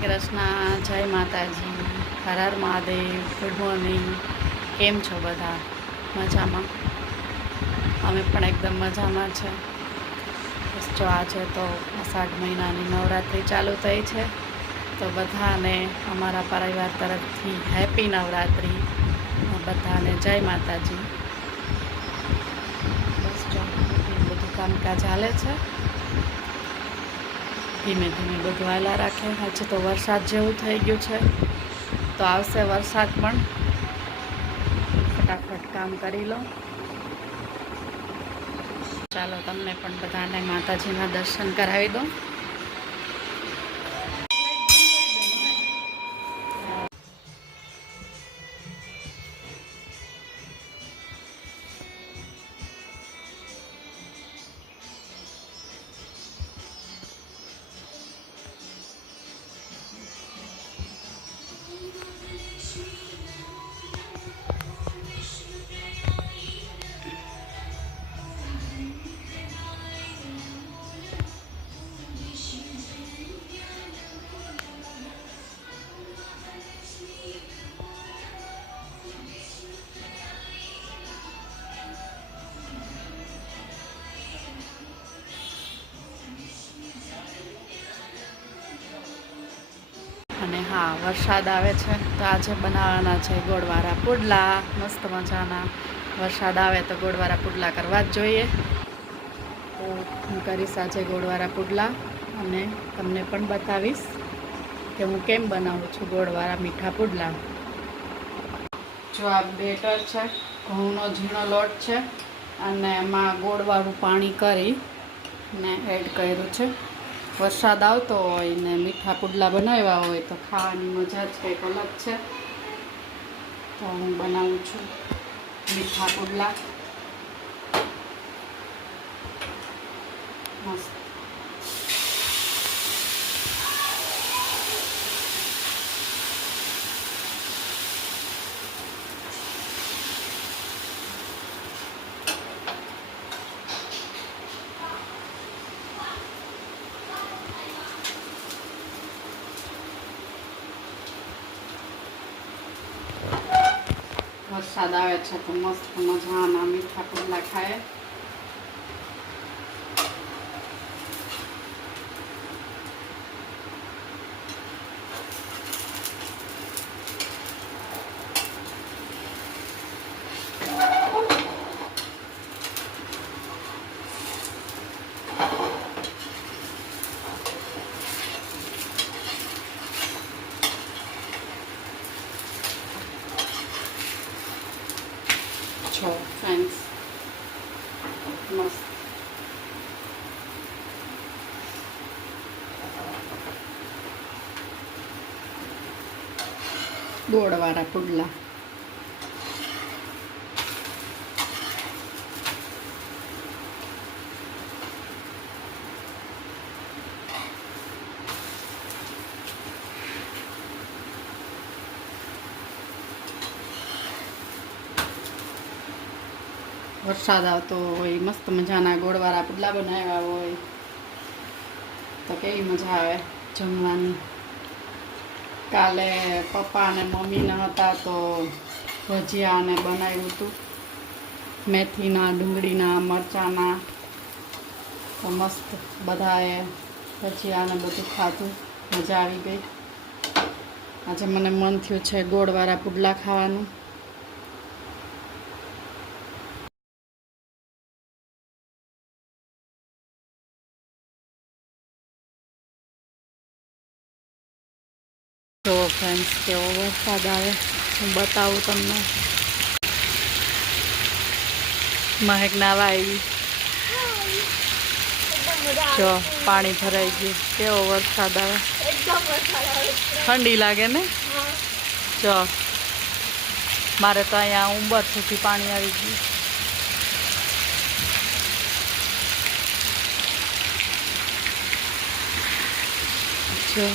કૃષ્ણ, જય માતાજી, હર હર મહાદેવ, ગુડ મોર્નિંગ. કેમ છો બધા? મજામાં? અમે પણ એકદમ મજામાં છે. બસ જો આજે તો અષાઢ મહિનાની નવરાત્રિ ચાલુ થઈ છે, તો બધાને અમારા પરિવાર તરફથી હેપી નવરાત્રિ. બધાને જય માતાજી. બસ જો બધું કામકાજ ચાલે છે. ધીમે ધીમે બધું હાલા રાખે. હજી તો વરસાદ જેવું થઈ ગયું છે. તો આવશે વરસાદ પણ. ફટાફટ કામ કરી લો. ચાલો તમને પણ બધાને માતાજીના દર્શન કરાવી દો અને હા, વરસાદ આવે છે તો આજે બનાવવાના છે ગોળવાળા પુડલા. મસ્ત મજાના. વરસાદ આવે તો ગોળવાળા પુડલા કરવા જ જોઈએ. તો હું કરીશ આજે ગોળવાળા પુડલા અને તમને પણ બતાવીશ કે હું કેમ બનાવું છું ગોળવાળા મીઠા પુડલા. જો આ બેટર છે, ઘઉંનો ઝીણો લોટ છે અને એમાં ગોળવાળું પાણી કરી ને એડ કર્યું છે. વરસાદ આવતો હોય ને મીઠા પુડલા બનાવ્યા હોય તો ખાવાની મજા જ કંઈક અલગ છે. તો હું બનાવું છું મીઠા પુડલા. મસ્ત. વરસાદ આવે છે તો મસ્ત મજાના મીઠા પુડલા ખાય છો ફ્રેન્ડ્સ મસ્ત ગોળવાળા પુડલા વરસાદ આવતો હોય, મસ્ત મજાના ગોળવાળા પુડલા બનાવ્યા હોય, તો કેવી મજા આવે જમવાની? કાલે પપ્પા અને મમ્મીને હતા તો ભજીયાને બનાવ્યું હતું, મેથીના, ડુંગળીના, મરચાંના, તો મસ્ત બધાએ ભજીયાને બધું ખાધું, મજા આવી ગઈ. આજે મને મન થયું છે ગોળવાળા પુડલા ખાવાનું. ફ્રેન્ડ્સ કેવો વરસાદ આવે હું બતાવું તમને. મહેક નાવા આવી. જો પાણી ભરાઈ ગયું. કેવો વરસાદ આવે. ઠંડી લાગે ને? જો મારે તો અહીંયા ઉંબર સુધી પાણી આવી ગયું. જો.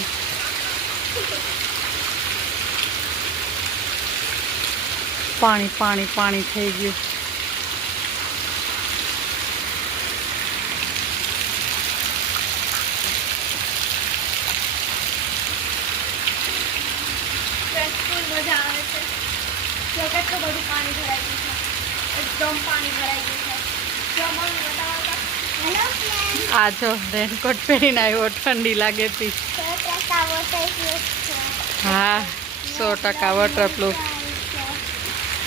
પાણી પાણી પાણી થઈ ગયું. આ જો રેનકોટ પહેરીને આવ્યો ઠંડી લાગે હા સો ટકા વોટરપ્રૂફ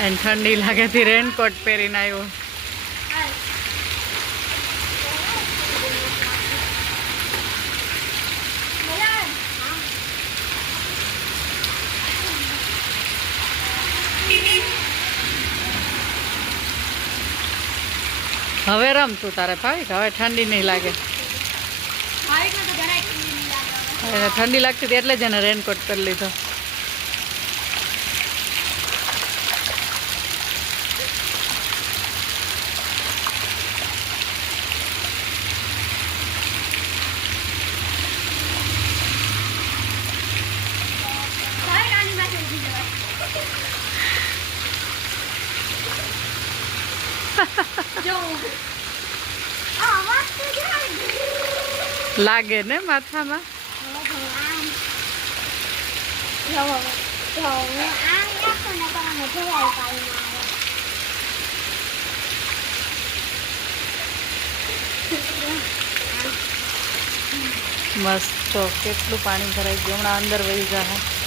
એને ઠંડી લાગે તી રેનકોટ પહેરીને આવ્યો. હવે રમ તું તારે ભાઈ? હવે ઠંડી નહીં લાગે. ઠંડી લાગતી એટલે જ એને રેનકોટ કરી લીધો. લાગે ને માથામાં? મસ્ત. કેટલું પાણી ભરાઈ ગયું? અંદર વહી જાય